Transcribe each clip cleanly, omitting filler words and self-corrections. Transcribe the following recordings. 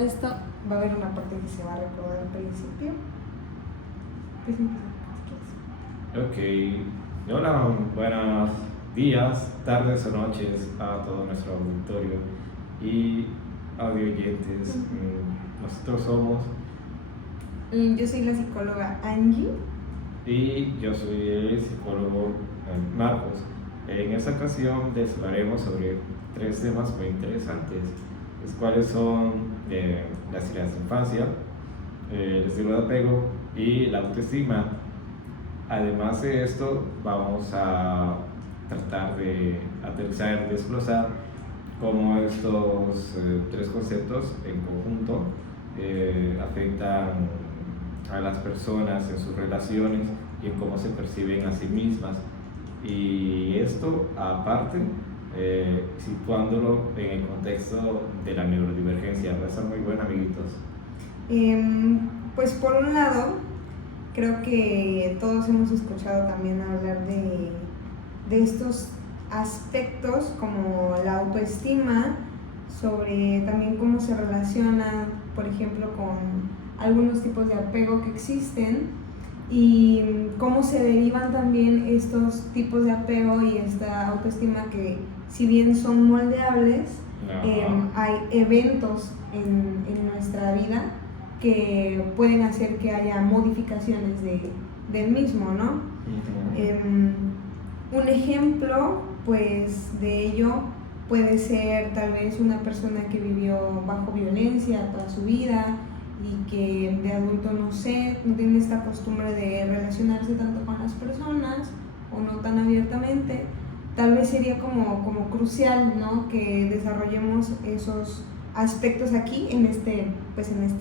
Esto va a haber una parte que se va a recordar al principio. Pues Ok, hola, buenos días, tardes o noches a todo nuestro auditorio y audio oyentes. Nosotros somos yo soy la psicóloga Angie. y yo soy el psicólogo Marcos. En esta ocasión les hablaremos sobre 3 temas muy interesantes, los cuales son las heridas de infancia, el estilo de apego y la autoestima. Además de esto, vamos a tratar de aterrizar, desglosar cómo estos 3 conceptos en conjunto afectan a las personas en sus relaciones y en cómo se perciben a sí mismas. Y esto aparte, situándolo en el contexto de la neurodivergencia. Va a estar muy bueno, amiguitos. Pues por un lado, creo que todos hemos escuchado también hablar de estos aspectos como la autoestima, sobre también cómo se relaciona, por ejemplo, con algunos tipos de apego que existen y cómo se derivan también estos tipos de apego y esta autoestima que, si bien son moldeables, hay eventos en nuestra vida que pueden hacer que haya modificaciones del mismo, ¿no? Un ejemplo, pues, de ello puede ser tal vez una persona que vivió bajo violencia toda su vida y que de adulto, no sé, no tiene esta costumbre de relacionarse tanto con las personas o no tan abiertamente. Tal vez sería como crucial, ¿no?, que desarrollemos esos aspectos aquí en este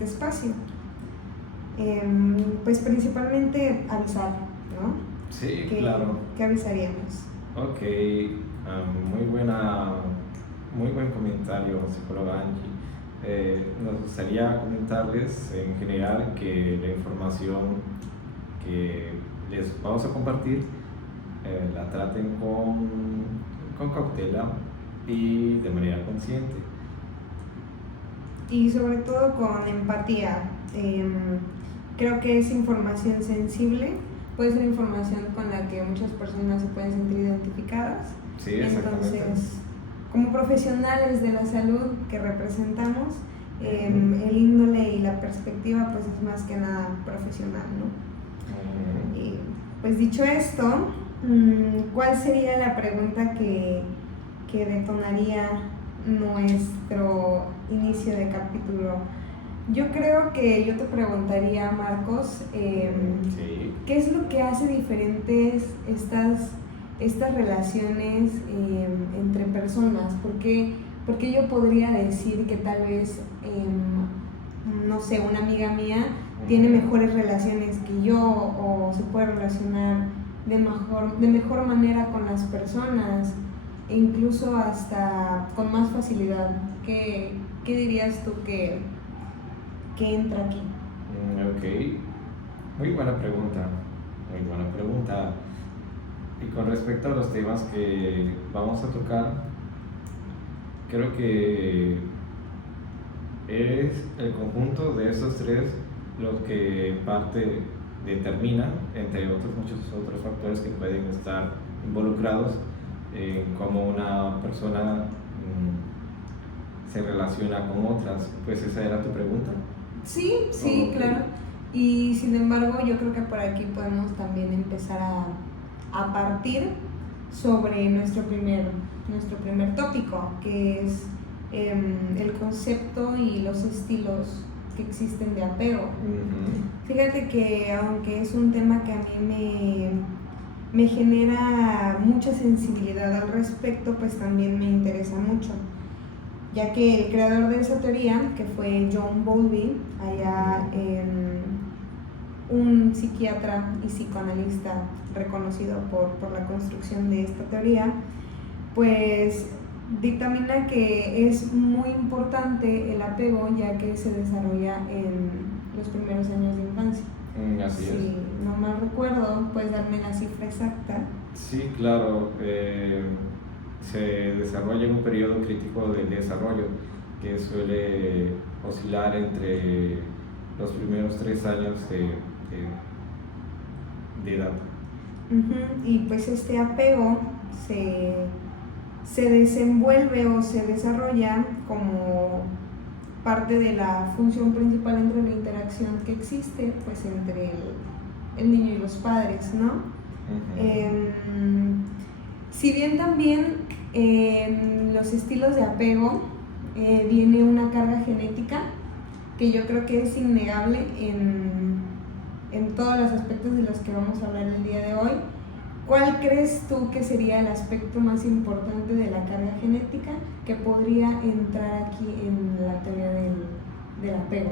espacio. Pues principalmente avisar, ¿no? Sí, claro. ¿Qué avisaríamos? Ok, muy buen comentario, psicóloga Angie. Nos gustaría comentarles en general que la información que les vamos a compartir la traten con cautela y de manera consciente. Y sobre todo con empatía. Creo que es información sensible, puede ser información con la que muchas personas se pueden sentir identificadas. Sí, exactamente. Entonces, como profesionales de la salud que representamos, el índole y la perspectiva pues es más que nada profesional, ¿no? Y pues dicho esto, ¿cuál sería la pregunta que detonaría nuestro inicio de capítulo? Yo creo que yo te preguntaría, Marcos, Sí. ¿qué es lo que hace diferentes estas relaciones entre personas? ¿Por qué yo podría decir que tal vez, no sé, una amiga mía tiene mejores relaciones que yo o se puede relacionar de mejor manera con las personas e incluso hasta con más facilidad? ¿Qué dirías tú que entra aquí? Ok, muy buena pregunta. Y con respecto a los temas que vamos a tocar, creo que es el conjunto de esos 3 los que en parte determinan, entre otros muchos otros factores que pueden estar involucrados en cómo una persona se relaciona con otras. Pues esa era tu pregunta. Sí, Okay. Claro. Y sin embargo, yo creo que por aquí podemos también empezar a partir sobre nuestro primer tópico, que es el concepto y los estilos que existen de apego. Fíjate que aunque es un tema que a mí me genera mucha sensibilidad al respecto, pues también me interesa mucho, ya que el creador de esa teoría, que fue John Bowlby, un psiquiatra y psicoanalista reconocido por la construcción de esta teoría, pues dictamina que es muy importante el apego, ya que se desarrolla en los primeros años de infancia. Así es. Si no mal recuerdo, ¿puedes darme la cifra exacta? Sí, claro. Se desarrolla en un periodo crítico del desarrollo. que suele oscilar entre los primeros 3 años de edad. Y pues este apego se desenvuelve o se desarrolla como parte de la función principal entre la interacción que existe pues entre el niño y los padres, ¿no? Si bien también en los estilos de apego viene una carga genética que yo creo que es innegable en todos los aspectos de los que vamos a hablar el día de hoy. ¿Cuál crees tú que sería el aspecto más importante de la carga genética que podría entrar aquí en la teoría del apego?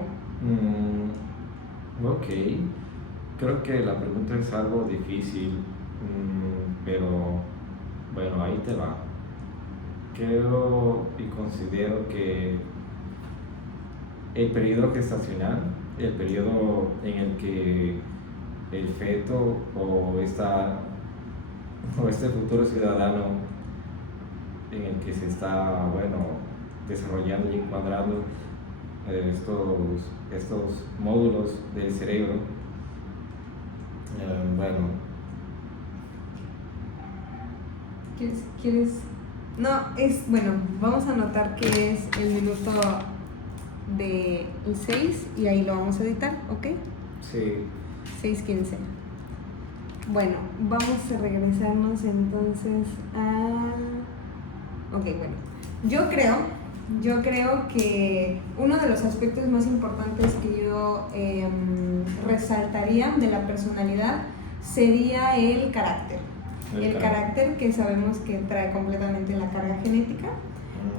Ok, creo que la pregunta es algo difícil, pero bueno, ahí te va. Creo y considero que el periodo gestacional, el periodo en el que el feto o este futuro ciudadano en el que se está, desarrollando y encuadrando estos módulos del cerebro, ¿Quieres? No, vamos a anotar que es el minuto del 6 y ahí lo vamos a editar, ¿ok? Sí. 6:15. Bueno, vamos a regresarnos entonces a... Ok, bueno. Yo creo que uno de los aspectos más importantes que yo resaltaría de la personalidad sería el carácter. El carácter que sabemos que trae completamente la carga genética,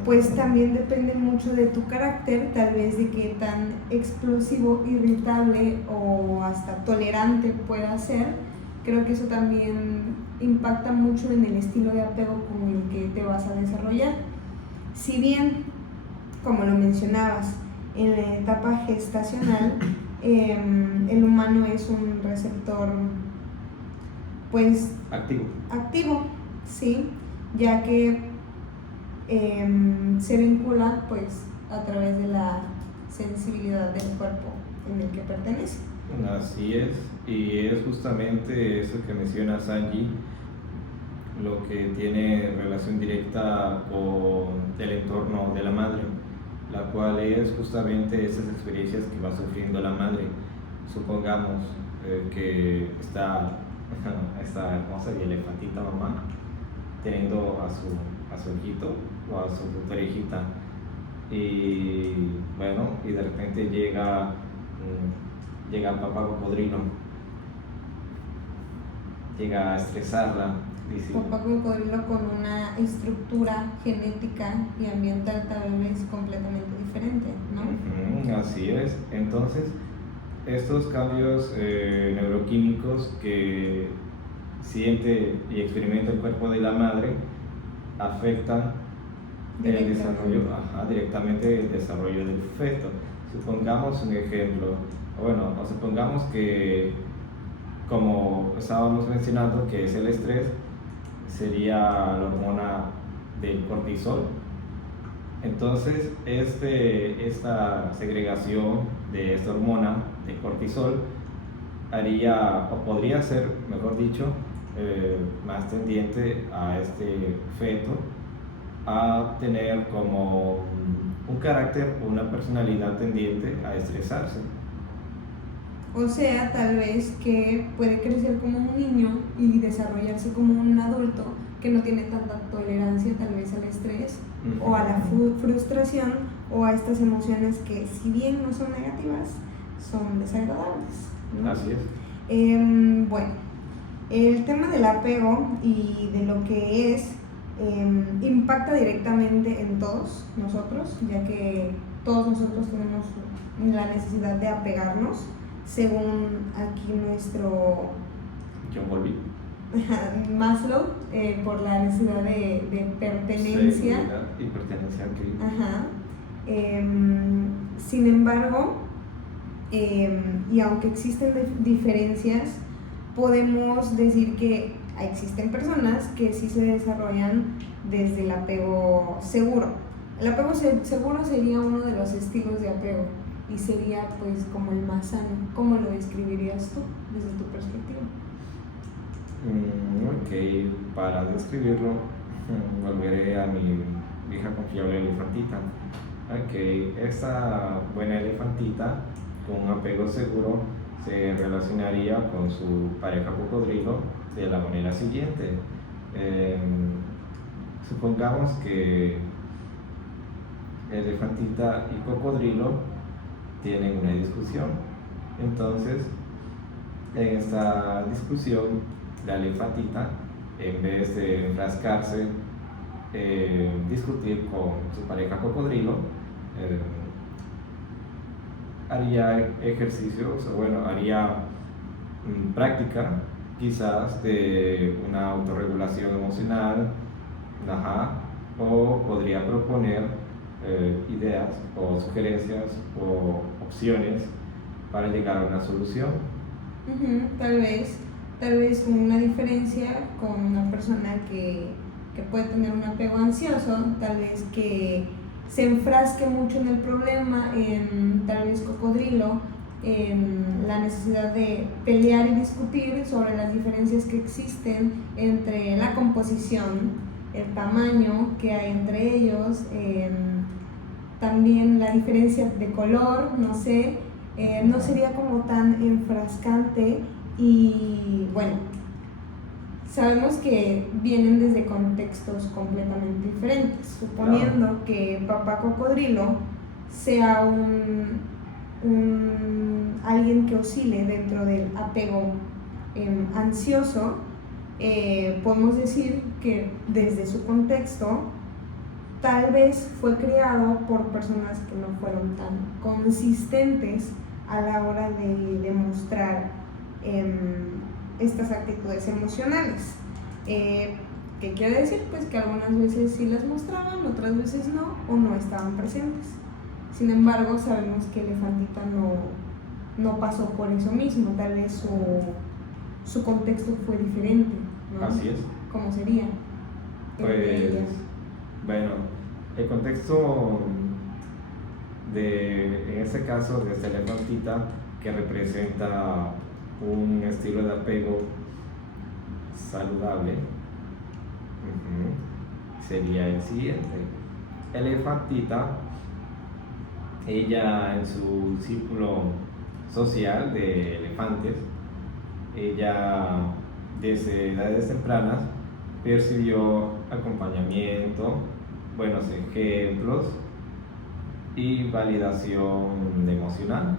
pues también depende mucho de tu carácter, tal vez de qué tan explosivo, irritable o hasta tolerante pueda ser. Creo que eso también impacta mucho en el estilo de apego con el que te vas a desarrollar. Si bien, como lo mencionabas, en la etapa gestacional el humano es un receptor pues activo, sí, ya que se vincula pues a través de la sensibilidad del cuerpo en el que pertenece. Así es, y es justamente eso que menciona Angie, lo que tiene relación directa con el entorno de la madre, la cual es justamente esas experiencias que va sufriendo la madre. Supongamos que está hermosa y elefantita mamá teniendo a su hijito o a su futura hijita, y de repente llega papá cocodrilo, llega a estresarla. Papá cocodrilo con una estructura genética y ambiental tal vez completamente diferente, ¿no? Así es. Entonces, estos cambios neuroquímicos que siente y experimenta el cuerpo de la madre afectan directamente el desarrollo del feto. Supongamos un ejemplo, supongamos que, como estábamos mencionando, que es el estrés, sería la hormona del cortisol. Entonces, esta segregación de esta hormona de cortisol podría ser, mejor dicho, más tendiente a este feto a tener como un carácter, una personalidad tendiente a estresarse. O sea, tal vez que puede crecer como un niño y desarrollarse como un adulto que no tiene tanta tolerancia tal vez al estrés o a la frustración o a estas emociones que, si bien no son negativas, son desagradables, ¿no? Así es. El tema del apego y de lo que es impacta directamente en todos nosotros, ya que todos nosotros tenemos la necesidad de apegarnos, según aquí nuestro John Bowlby, Maslow, por la necesidad de pertenencia. Seguridad y pertenencia, sin embargo, y aunque existen diferencias, podemos decir que existen personas que sí se desarrollan desde el apego seguro, El apego seguro sería uno de los estilos de apego y sería pues como el más sano. ¿Cómo lo describirías tú desde tu perspectiva? Ok, para describirlo, volveré a mi vieja confiable elefantita. Ok, esta buena elefantita con un apego seguro se relacionaría con su pareja cocodrilo de la manera siguiente. Supongamos que elefantita y cocodrilo tienen una discusión. Entonces, en esta discusión, la elefantita, en vez de enfrascarse, discutir con su pareja cocodrilo, haría ejercicios, o bueno, haría práctica quizás de una autorregulación emocional, o podría proponer ideas o sugerencias o opciones para llegar a una solución. Tal vez con una diferencia con una persona que puede tener un apego ansioso, tal vez que se enfrasque mucho en el problema, en tal vez cocodrilo, en la necesidad de pelear y discutir sobre las diferencias que existen entre la composición, el tamaño que hay entre ellos, también la diferencia de color, no sé, no sería como tan enfrascante y bueno, sabemos que vienen desde contextos completamente diferentes, suponiendo Claro. que papá cocodrilo sea alguien que oscile dentro del apego ansioso, podemos decir que desde su contexto tal vez fue criado por personas que no fueron tan consistentes a la hora de demostrar estas actitudes emocionales. ¿Qué quiere decir? Pues que algunas veces sí las mostraban, otras veces no, o no estaban presentes. Sin embargo, sabemos que Elefantita no pasó por eso mismo, tal vez su contexto fue diferente, ¿no? Así es. ¿Cómo sería? Pues, bueno, el contexto en este caso, de esta elefantita que representa un estilo de apego saludable, sería el siguiente. Elefantita, ella en su círculo social de elefantes, ella desde edades tempranas percibió acompañamiento, buenos ejemplos y validación emocional.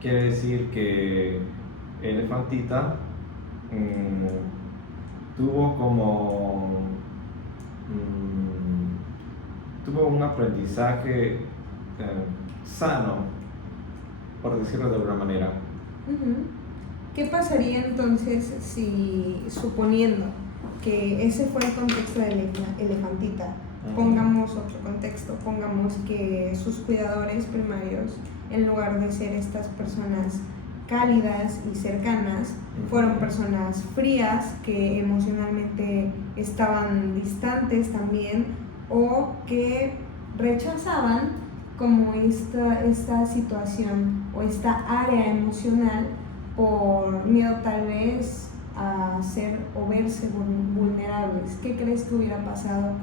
Quiere decir que Elefantita tuvo un aprendizaje sano, por decirlo de alguna manera. ¿Qué pasaría entonces si, suponiendo que ese fue el contexto de Elefantita, pongamos otro contexto, pongamos que sus cuidadores primarios, en lugar de ser estas personas cálidas y cercanas, fueron personas frías que emocionalmente estaban distantes también, o que rechazaban como esta situación o esta área emocional por miedo tal vez a ser o verse vulnerables? ¿Qué crees que hubiera pasado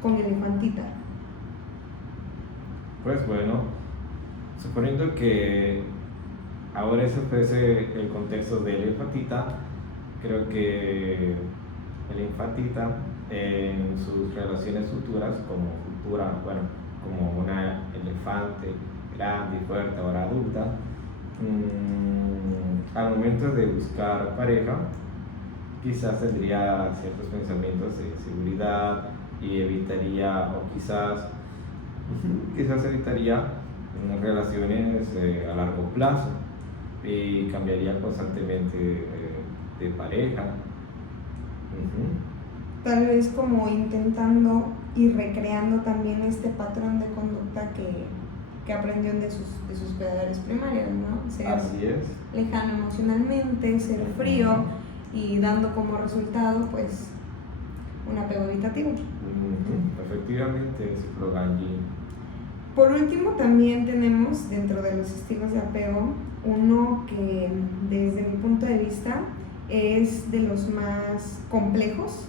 con Elefantita? Pues bueno, suponiendo que ahora ese fuese el contexto de Elefantita, creo que Elefantita en sus relaciones futuras, como una elefante grande y fuerte, ahora adulta, al momento de buscar pareja, quizás tendría ciertos pensamientos de seguridad y evitaría, o quizás evitaría relaciones a largo plazo y cambiaría constantemente de pareja. Tal vez como intentando y recreando también este patrón de conducta que aprendió de sus cuidadores primarios, ¿no? Ser Así es. lejano emocionalmente, ser frío y dando como resultado pues un apego evitativo. Efectivamente, psicóloga Angie. Por último, también tenemos dentro de los estilos de apego uno que desde mi punto de vista es de los más complejos,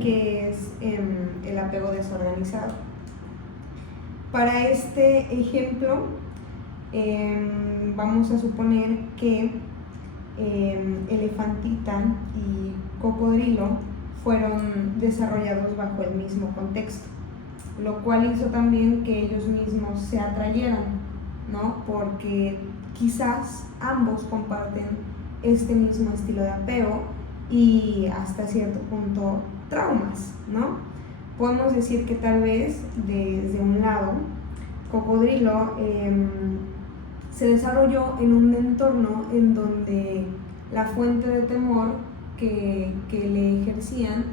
que es el apego desorganizado. Para este ejemplo, vamos a suponer que Elefantita y Cocodrilo fueron desarrollados bajo el mismo contexto, lo cual hizo también que ellos mismos se atrayeran, ¿no? Porque quizás ambos comparten este mismo estilo de apego y hasta cierto punto traumas, ¿no? Podemos decir que tal vez desde un lado, Cocodrilo se desarrolló en un entorno en donde la fuente de temor que le ejercían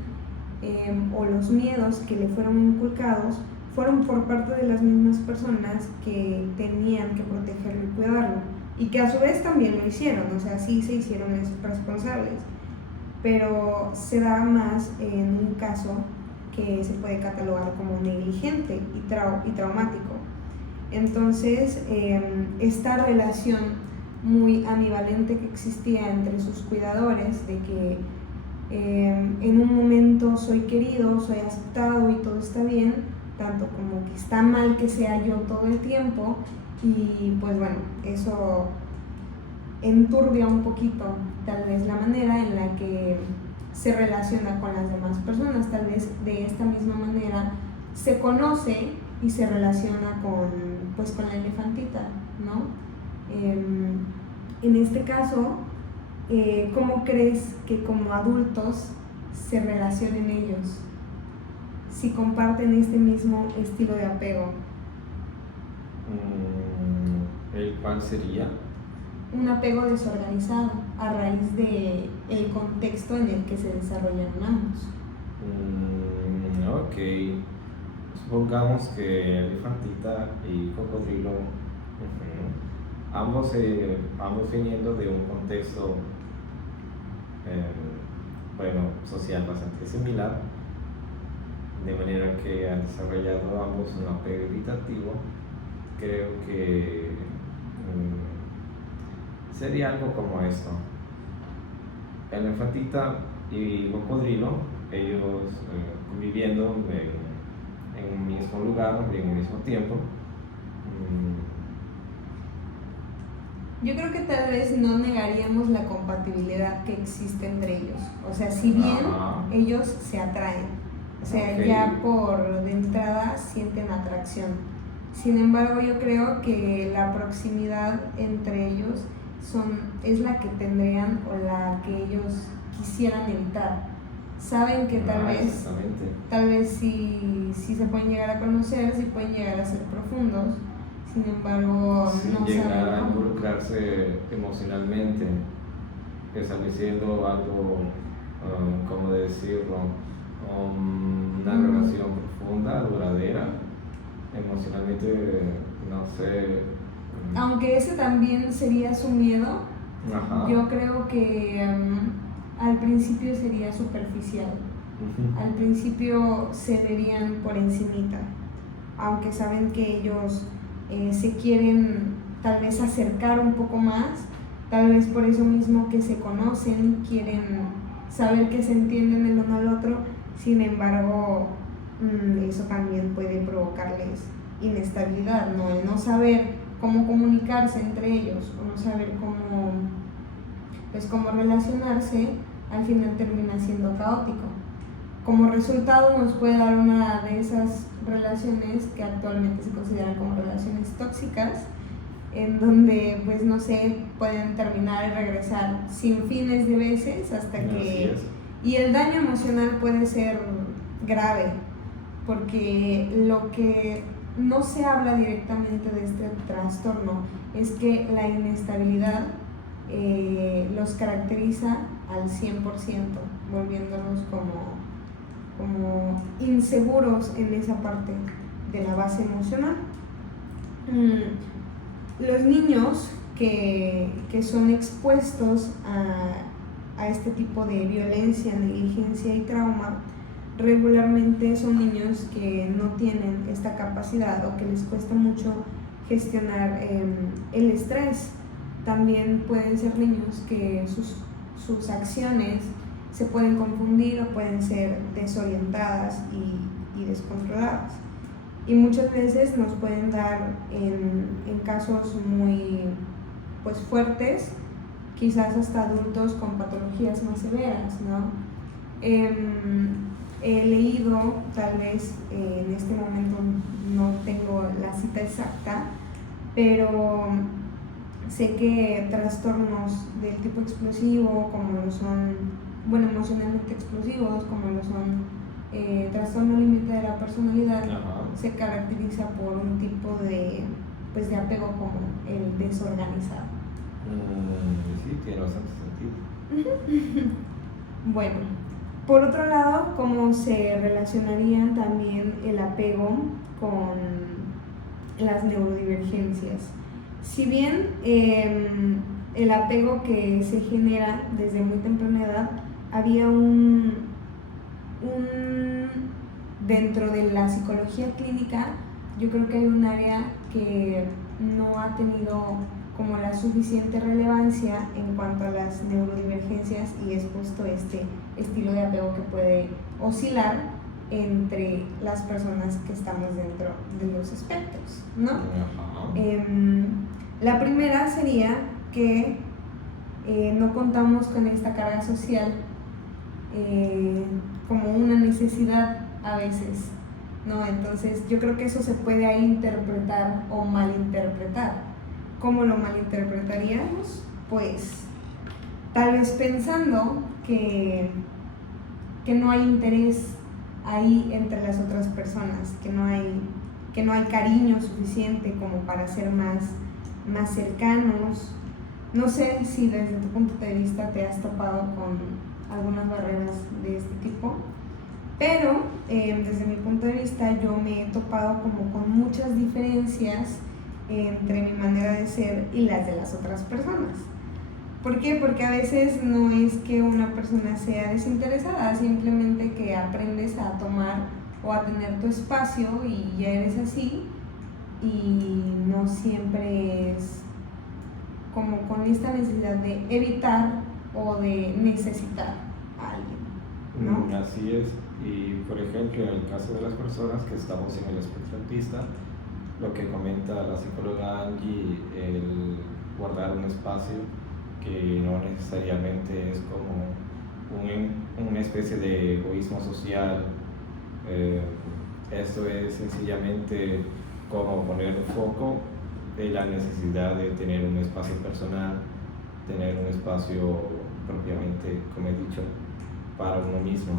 o los miedos que le fueron inculcados fueron por parte de las mismas personas que tenían que protegerlo y cuidarlo, y que a su vez también lo hicieron, o sea, sí se hicieron responsables, pero se da más en un caso que se puede catalogar como negligente y traumático. Entonces, esta relación muy ambivalente que existía entre sus cuidadores, de que en un momento soy querido, soy aceptado y todo está bien, tanto como que está mal que sea yo todo el tiempo, y pues bueno, eso enturbia un poquito tal vez la manera en la que se relaciona con las demás personas. Tal vez de esta misma manera se conoce y se relaciona con la elefantita, ¿no? En este caso, ¿cómo crees que como adultos se relacionen ellos si comparten este mismo estilo de apego? ¿El cuál sería? Un apego desorganizado a raíz de el contexto en el que se desarrollaron ambos. Ok, supongamos que Elefantita y Cocodrilo, ambos viniendo de un contexto social bastante similar, de manera que han desarrollado ambos un apego evitativo. Creo que sería algo como esto: Elefantita y Cocodrilo, ellos viviendo en un mismo lugar y en un mismo tiempo. Yo creo que tal vez no negaríamos la compatibilidad que existe entre ellos. O sea, si bien ellos se atraen, o sea, ya por de entrada sienten atracción. Sin embargo, yo creo que la proximidad entre ellos es la que tendrían o la que ellos quisieran evitar. Saben que tal vez si se pueden llegar a conocer, si pueden llegar a ser profundos. Sin embargo, no llegar a involucrarse emocionalmente, estableciendo algo, ¿cómo decirlo? Una relación profunda, duradera, emocionalmente, no sé. Aunque ese también sería su miedo, yo creo que al principio sería superficial. Al principio se verían por encimita, aunque saben que ellos se quieren tal vez acercar un poco más, tal vez por eso mismo que se conocen, quieren saber que se entienden el uno al otro. Sin embargo, eso también puede provocarles inestabilidad, ¿no? El no saber cómo comunicarse entre ellos o no saber cómo relacionarse, al final termina siendo caótico. Como resultado nos puede dar una de esas relaciones que actualmente se consideran como relaciones tóxicas, en donde pues no sé, pueden terminar y regresar sin fines de veces hasta que... Y el daño emocional puede ser grave, porque lo que no se habla directamente de este trastorno es que la inestabilidad los caracteriza al 100%, volviéndolos como inseguros en esa parte de la base emocional. Los niños que son expuestos a este tipo de violencia, negligencia y trauma regularmente son niños que no tienen esta capacidad o que les cuesta mucho gestionar el estrés. También pueden ser niños que sus acciones se pueden confundir o pueden ser desorientadas y descontroladas. Y muchas veces nos pueden dar en casos muy pues, fuertes, quizás hasta adultos con patologías más severas, ¿no? He leído, tal vez en este momento no tengo la cita exacta, pero sé que trastornos del tipo explosivo, como lo son, bueno, emocionalmente explosivos, como lo son trastorno límite de la personalidad, se caracteriza por un tipo de, pues, de apego como el desorganizado. Sí, tiene bastante sentido. Bueno, por otro lado, ¿cómo se relacionarían también el apego con las neurodivergencias? Si bien el apego que se genera desde muy temprana edad, había dentro de la psicología clínica, yo creo que hay un área que no ha tenido como la suficiente relevancia en cuanto a las neurodivergencias, y es justo este estilo de apego que puede oscilar entre las personas que estamos dentro de los espectros, ¿no? La primera sería que no contamos con esta carga social como una necesidad a veces, ¿no? Entonces yo creo que eso se puede ahí interpretar o malinterpretar. ¿Cómo lo malinterpretaríamos? Pues tal vez pensando que no hay interés ahí entre las otras personas, que no hay cariño suficiente como para ser más cercanos. No sé si desde tu punto de vista te has topado con algunas barreras de este tipo, pero desde mi punto de vista yo me he topado como con muchas diferencias entre mi manera de ser y las de las otras personas. ¿Por qué? Porque a veces no es que una persona sea desinteresada, simplemente que aprendes a tomar o a tener tu espacio y ya eres así, y no siempre es como con esta necesidad de evitar o de necesitar a alguien, ¿no? Así es. Y por ejemplo, en el caso de las personas que estamos en el espectro autista, lo que comenta la psicóloga Angie, el guardar un espacio que no necesariamente es como una especie de egoísmo social. Esto es sencillamente como poner un foco de la necesidad de tener un espacio personal, tener un espacio propiamente, como he dicho, para uno mismo.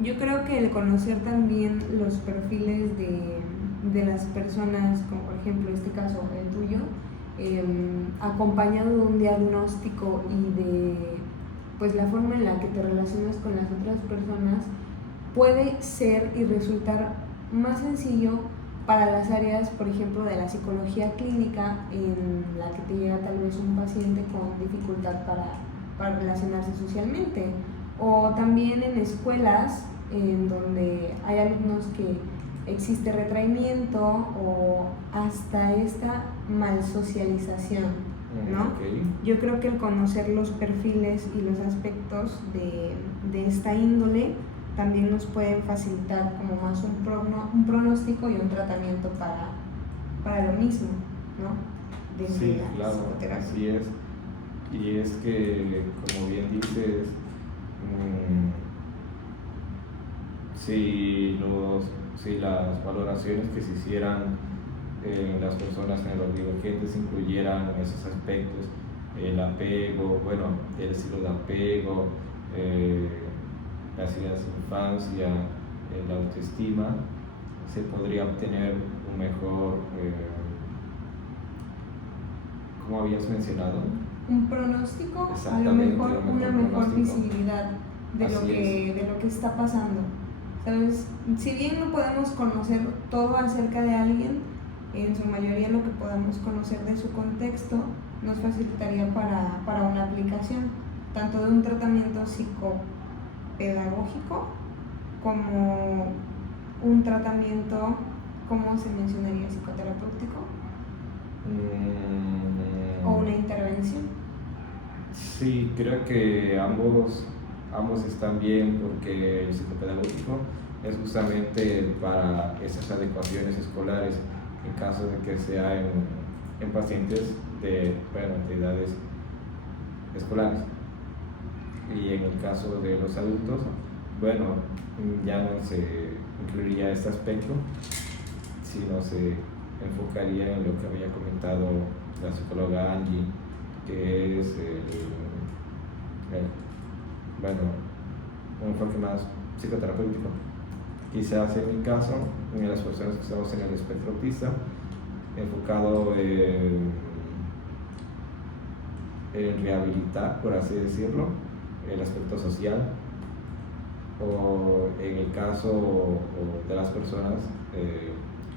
Yo creo que el conocer también los perfiles de las personas, como por ejemplo este caso, el tuyo, acompañado de un diagnóstico y de pues la forma en la que te relacionas con las otras personas, puede ser y resultar más sencillo para las áreas, por ejemplo, de la psicología clínica, en la que te llega tal vez un paciente con dificultad para relacionarse socialmente, o también en escuelas en donde hay alumnos que existe retraimiento o hasta esta malsocialización, ¿no? Okay. Yo creo que el conocer los perfiles y los aspectos de esta índole también nos pueden facilitar como más un pronóstico y un tratamiento para lo mismo, ¿no? Desde sí, la claro, psicoterapia. así es. Y es que, como bien dices, si las valoraciones que se hicieran en las personas neurodivergentes incluyeran esos aspectos, el apego, bueno, el estilo de apego, las ideas de infancia, la autoestima, se podría obtener un mejor, ¿cómo habías mencionado? Un pronóstico, a lo mejor una mejor visibilidad de lo que está pasando. ¿Sabes? Si bien no podemos conocer todo acerca de alguien, en su mayoría lo que podamos conocer de su contexto nos facilitaría para una aplicación, tanto de un tratamiento psicopedagógico como un tratamiento, ¿cómo se mencionaría? ¿Psicoterapéutico? ¿O una intervención? Sí, creo que ambos están bien, porque el psicopedagógico es justamente para esas adecuaciones escolares en caso de que sea en pacientes de edades escolares. Y en el caso de los adultos, bueno, ya no se incluiría este aspecto, sino se enfocaría en lo que había comentado la psicóloga Angie, que es un enfoque más psicoterapéutico. Quizás en mi caso, en las personas que estamos en el espectro autista, enfocado en rehabilitar, por así decirlo, el aspecto social, o en el caso de las personas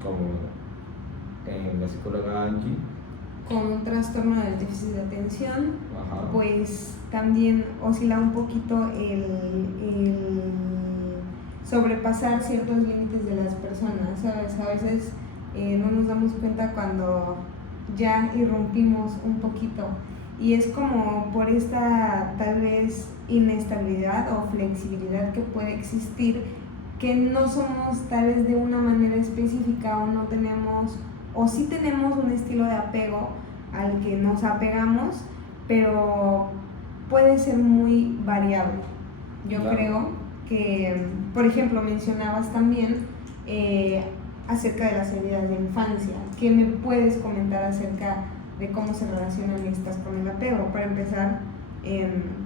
como en la psicóloga Angie, con un trastorno del déficit de atención. Ajá. Pues también oscila un poquito el sobrepasar ciertos límites de las personas, ¿sabes? A veces no nos damos cuenta cuando ya irrumpimos un poquito, y es como por esta tal vez inestabilidad o flexibilidad que puede existir, que no somos tal vez de una manera específica, o no tenemos, o sí tenemos un estilo de apego al que nos apegamos, pero puede ser muy variable. Yo Claro. creo que, por ejemplo, mencionabas también acerca de las heridas de infancia. ¿Qué me puedes comentar acerca de cómo se relacionan estas con el apego? Para empezar,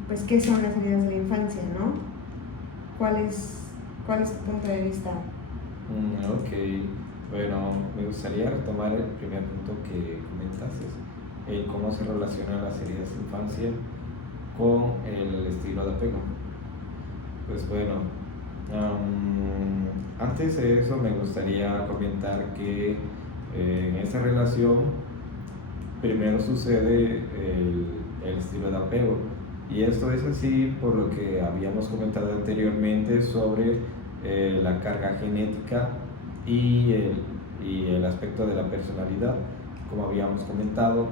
pues, ¿qué son las heridas de la infancia, no? ¿Cuál es tu punto de vista? Ok, bueno, me gustaría retomar el primer punto que comentaste, cómo se relacionan las heridas de infancia con el estilo de apego. Pues bueno, antes de eso me gustaría comentar que en esta relación primero sucede el estilo de apego, y esto es así por lo que habíamos comentado anteriormente sobre la carga genética y el aspecto de la personalidad. Como habíamos comentado,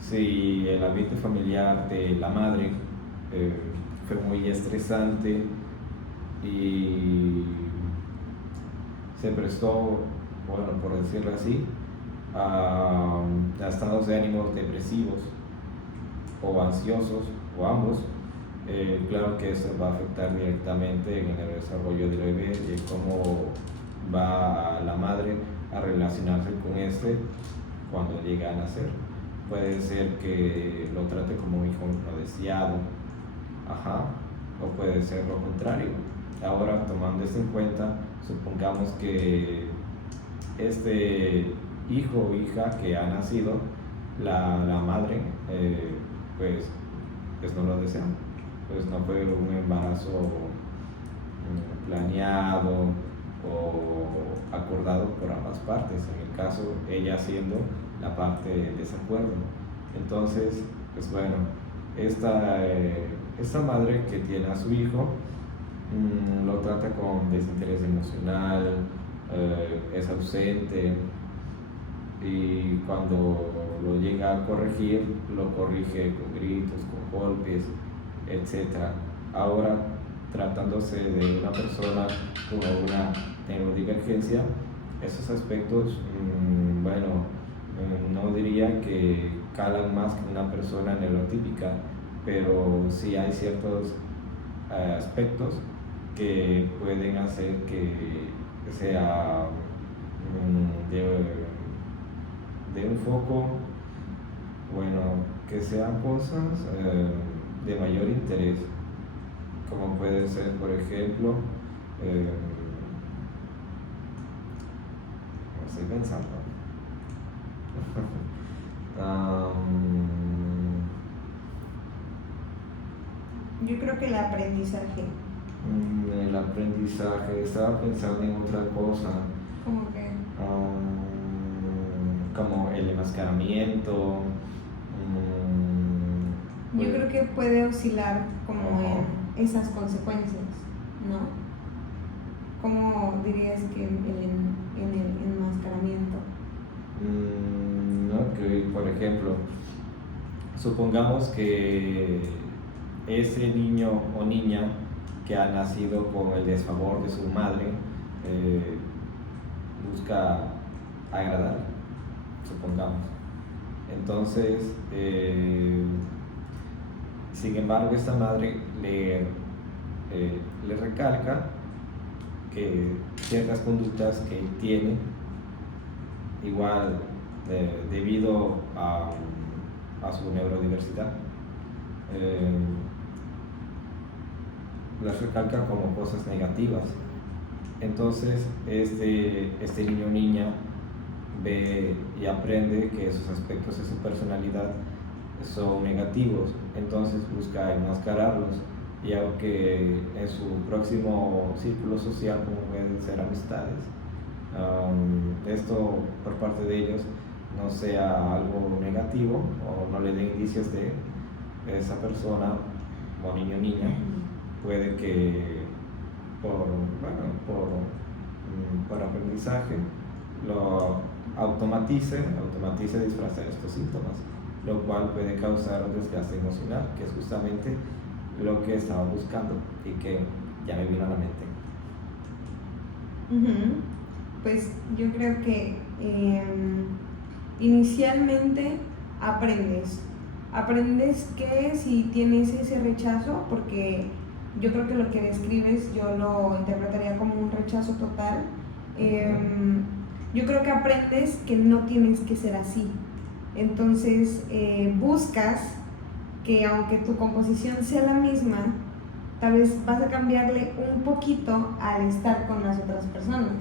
si el ambiente familiar de la madre fue muy estresante y se prestó, bueno, por decirlo así, a estados de ánimos depresivos o ansiosos, o ambos, claro que eso va a afectar directamente en el desarrollo del bebé y en cómo va la madre a relacionarse con este cuando llega a nacer. Puede ser que lo trate como un hijo no deseado, o puede ser lo contrario. Ahora, tomando esto en cuenta, supongamos que este hijo o hija que ha nacido, la madre pues no lo desea, pues no fue un embarazo planeado o acordado por ambas partes, en el caso ella siendo la parte de desacuerdo. Entonces, pues bueno, esta madre que tiene a su hijo lo trata con desinterés emocional, es ausente, y cuando lo llega a corregir, lo corrige con gritos, con golpes, etc. Ahora, tratándose de una persona con una neurodivergencia, esos aspectos, no diría que calan más que una persona neurotípica, pero sí hay ciertos aspectos que pueden hacer que sea de un foco, que sean cosas de mayor interés, como puede ser, por ejemplo, estoy pensando. Yo creo que el aprendizaje. El aprendizaje, estaba pensando en otra cosa. ¿Cómo que? Como el enmascaramiento. Yo creo que puede oscilar como esas consecuencias, ¿no? ¿Cómo dirías que en el enmascaramiento? No, que por ejemplo, supongamos que ese niño o niña que ha nacido con el desfavor de su madre busca agradar, supongamos. Entonces, sin embargo, esta madre le recalca que ciertas conductas que tiene, igual debido a su neurodiversidad, las recalca como cosas negativas. Entonces este niño o niña ve y aprende que esos aspectos de su personalidad son negativos, entonces busca enmascararlos, y aunque en su próximo círculo social, como pueden ser amistades, esto por parte de ellos no sea algo negativo o no le dé indicios de esa persona o niño o niña, puede que por aprendizaje lo automatice disfrazar estos síntomas, lo cual puede causar un desgaste emocional, que es justamente lo que estaba buscando y que ya me vino a la mente. Pues yo creo que inicialmente aprendes que si tienes ese rechazo, porque yo creo que lo que describes yo lo interpretaría como un rechazo total. Yo creo que aprendes que no tienes que ser así, entonces buscas que aunque tu composición sea la misma, tal vez vas a cambiarle un poquito al estar con las otras personas,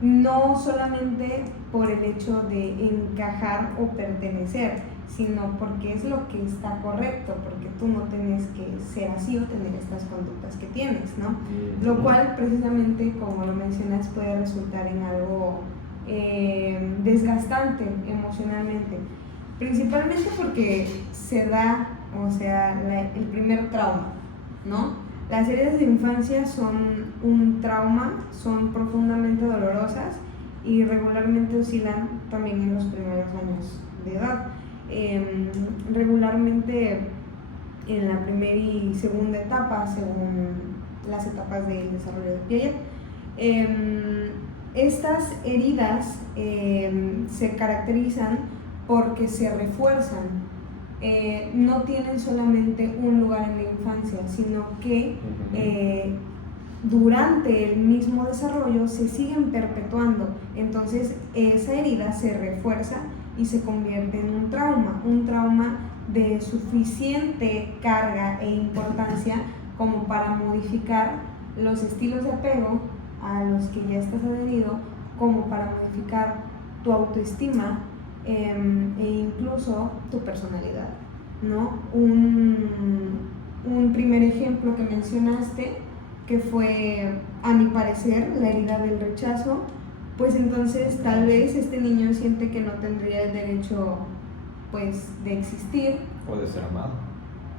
no solamente por el hecho de encajar o pertenecer, sino porque es lo que está correcto, porque tú no tienes que ser así o tener estas conductas que tienes, ¿no? Lo cual precisamente, como lo mencionas, puede resultar en algo desgastante emocionalmente, principalmente porque se da, o sea, el primer trauma, ¿no? Las heridas de infancia son un trauma, son profundamente dolorosas y regularmente oscilan también en los primeros años de edad. Regularmente en la primera y segunda etapa, según las etapas del desarrollo de Piaget. Estas heridas se caracterizan porque se refuerzan. No tienen solamente un lugar en la infancia, sino que durante el mismo desarrollo se siguen perpetuando. Entonces esa herida se refuerza y se convierte en un trauma de suficiente carga e importancia como para modificar los estilos de apego a los que ya estás adherido, como para modificar tu autoestima e incluso tu personalidad, ¿no? Un primer ejemplo que mencionaste, que fue, a mi parecer, la herida del rechazo, pues entonces tal vez este niño siente que no tendría el derecho, pues, de existir o de ser amado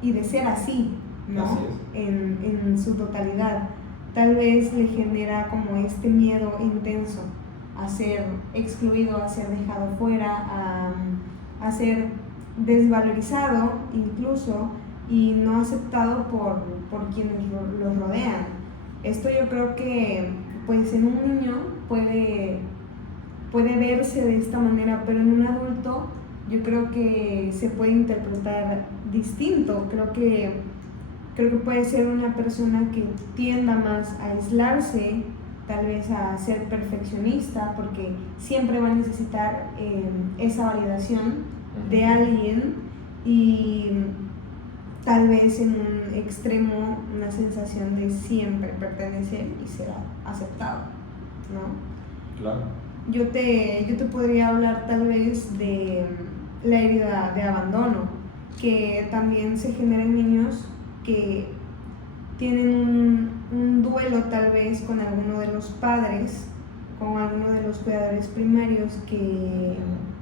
y de ser así, ¿no? Así es. En su totalidad. Tal vez le genera como este miedo intenso a ser excluido, a ser dejado fuera, a ser desvalorizado incluso, y no aceptado por quienes los rodean. Esto yo creo que pues en un niño puede verse de esta manera, pero en un adulto yo creo que se puede interpretar distinto. Creo que puede ser una persona que tienda más a aislarse, tal vez a ser perfeccionista, porque siempre va a necesitar esa validación de alguien, y tal vez en un extremo una sensación de siempre pertenecer y ser aceptado, ¿no? Claro. Yo te podría hablar tal vez de la herida de abandono, que también se genera en niños que tienen un duelo tal vez con alguno de los padres, con alguno de los cuidadores primarios que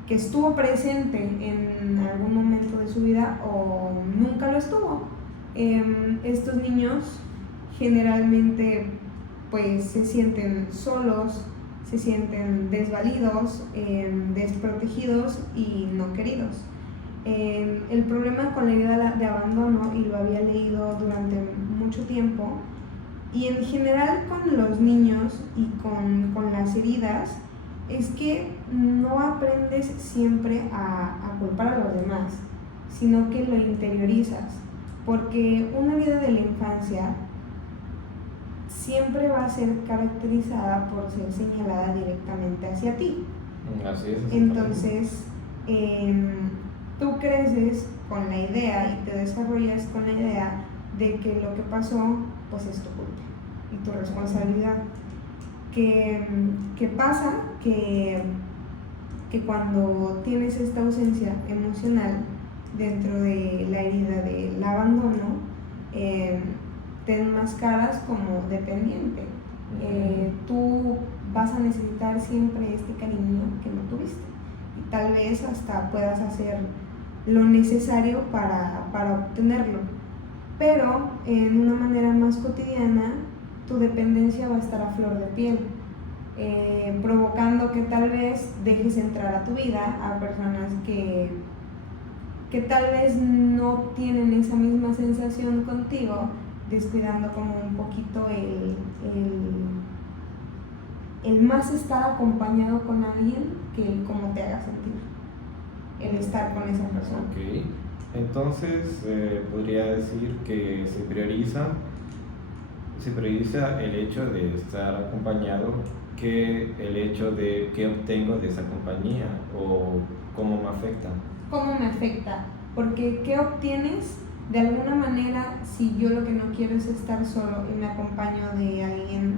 estuvo presente en algún momento de su vida o nunca lo estuvo, Estos niños generalmente pues se sienten solos, se sienten desvalidos, desprotegidos y no queridos. El problema con la herida de abandono, y lo había leído durante mucho tiempo, y en general con los niños y con las heridas, es que no aprendes siempre a culpar a los demás, sino que lo interiorizas, porque una herida de la infancia siempre va a ser caracterizada por ser señalada directamente hacia ti. Así es. Entonces, tú creces con la idea y te desarrollas con la idea de que lo que pasó pues es tu culpa y tu responsabilidad. ¿Qué pasa? Que cuando tienes esta ausencia emocional dentro de la herida del abandono, te enmascaras como dependiente. Tú vas a necesitar siempre este cariño que no tuviste, y tal vez hasta puedas hacer lo necesario para obtenerlo, pero en una manera más cotidiana tu dependencia va a estar a flor de piel, provocando que tal vez dejes entrar a tu vida a personas que tal vez no tienen esa misma sensación contigo, descuidando como un poquito el más estar acompañado con alguien que el cómo te haga sentir, el estar con esa persona. Ok, entonces podría decir que se prioriza el hecho de estar acompañado que el hecho de qué obtengo de esa compañía o cómo me afecta. ¿Cómo me afecta? Porque ¿qué obtienes? De alguna manera, si yo lo que no quiero es estar solo y me acompaño de alguien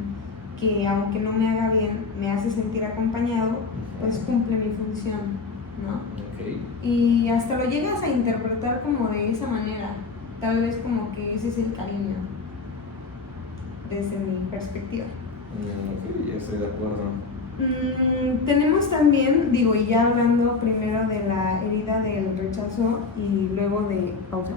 que, aunque no me haga bien, me hace sentir acompañado, pues cumple mi función, ¿no? Okay. Y hasta lo llegas a interpretar como de esa manera, tal vez como que ese es el cariño, desde mi perspectiva. Ok, estoy de acuerdo. Tenemos también, y ya hablando primero de la herida del rechazo y luego de pausa.